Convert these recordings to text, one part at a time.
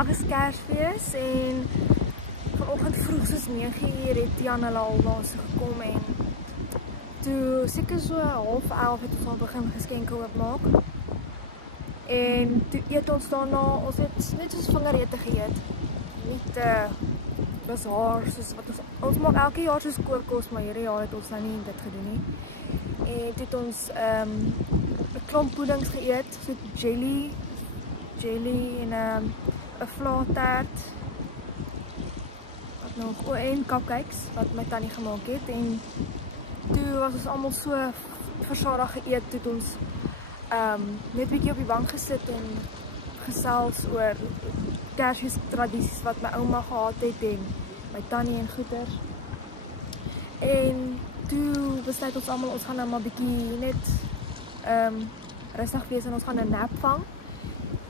Vandag is Kersfees en vanoggend vroeg soos 9uur het Jan hulle al na ons gekom en toe seker so 10:30 het ons al begin geskenke oopmaak. En toe eet ons daarna, ons het net soos vingerete geëet. Niet bazaar soos wat ons maak elke jaar soos koorkos, maar hierdie jaar het ons nou nie dit gedoen nie. En toe het ons 'n klomp puddings geëet, so jelly en 'n vlaaitaart. Wat nog, en cupcakes wat my tannie gemaak het. En toe was ons almal so versadig geëet, toe het ons net 'n bietjie op die bank gesit en gesels oor Kersfees tradisies wat my ouma gehad het en my tannie en goeters. En toe besluit ons almal ons gaan nou maar bietjie net rustig wees en ons gaan 'n nap vang.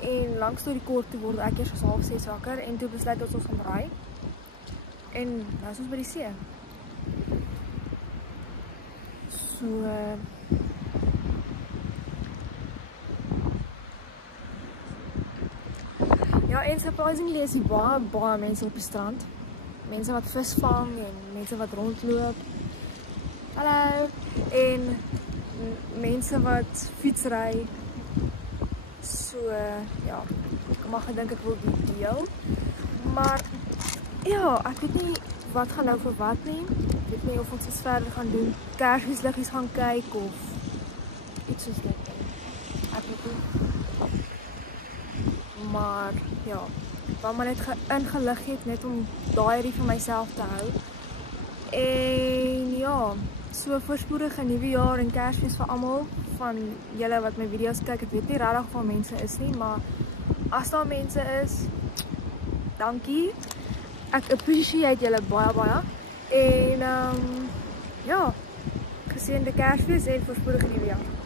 En langs toe die kort toe word ek eers so 5:30 wakker en toe besluit ons gaan ry. En nou is ons by die see. So ja, en surprisingly is baie mense op die strand. Mense wat vis vang en mense wat rondloop. Hallo. En mense wat fietsry. So ja, ek mag gedink ek wil die deel. Maar ja, ek weet nie wat gaan nou vir wat nie. Ek weet nie of ons iets verder gaan doen. Kersfeesliggies gaan kyk of iets soos dit. Ek weet nie. Maar ja, wat my net ingelig het net om daai vir myself te hou. En ja, so voorspoedige nuwe jaar en Kersfees vir almal van julle wat my video's kyk. Ek weet nie regtig of mense is nie, maar as daar mense is, dankie. Ek appreciate julle baie. En ja, geseënde Kersfees en voorspoedige nuwe jaar.